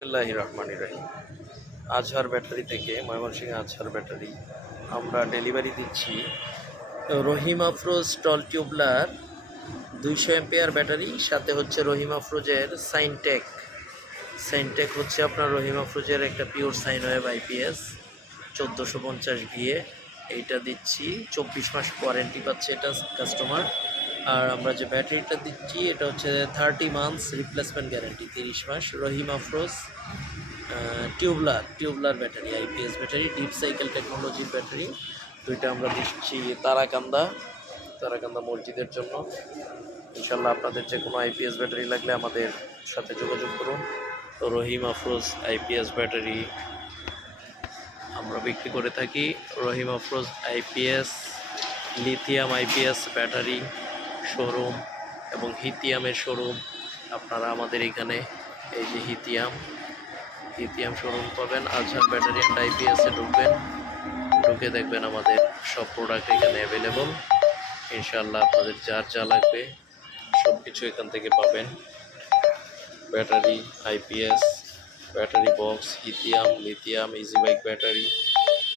বিসমিল্লাহির রহমানির রহিম। আজহার ব্যাটারি থেকে, ময়মনসিংহ আজহার ব্যাটারি আমরা ডেলিভারি দিচ্ছি। Rahim Afroz tall tubular 200 ampere battery, সাথে হচ্ছে রহিম আফরোজের সাইনটেক হচ্ছে আপনার রহিম আফরোজের একটা pure sine wave IPS 1450 VA. এইটা দিচ্ছি, 24 মাস ওয়ারেন্টি পাচ্ছে এটা কাস্টমার। আর আমরা যে ব্যাটারিটা দিচ্ছি এটা হচ্ছে 30 মান্থস রিপ্লেসমেন্ট গ্যারান্টি, 30 মাস। Rahim Afroz tubular battery, IPS battery, deep cycle টেকনোলজির ব্যাটারি। দুইটা আমরা দিচ্ছি তারাকান্দা মসজিদের জন্য। ইনশাল্লাহ আপনাদের যে কোনো আইপিএস ব্যাটারি লাগলে আমাদের সাথে যোগাযোগ করুন। তো রহিম আফরোজ আইপিএস ব্যাটারি আমরা বিক্রি করে থাকি। Rahim Afroz IPS, lithium IPS battery showroom এবং হিতিয়ামের শোরুম আপনারা আমাদের এখানে, এই যে হিতিয়াম শোরুম পাবেন। আজহার ব্যাটারি অ্যান্ড আইপিএসে ঢুকে দেখবেন আমাদের সব প্রোডাক্ট এখানে অ্যাভেলেবল। ইনশাআল্লাহ আপনাদের যার যা লাগবে সব কিছু এখান থেকে পাবেন। Battery, IPS, battery box, lithium, easy bike battery,